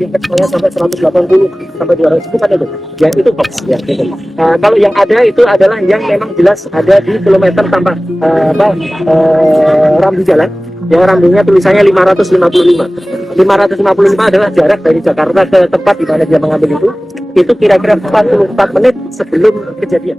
tingkat saya sampai 180 sampai 200 bukan itu yang itu box ya gitu. Kalau yang ada itu adalah yang memang jelas ada di kilometer tanpa rambu jalan, yang rambunya tulisannya 555 adalah jarak dari Jakarta ke tempat di mana dia mengambil itu kira-kira 44 menit sebelum kejadian.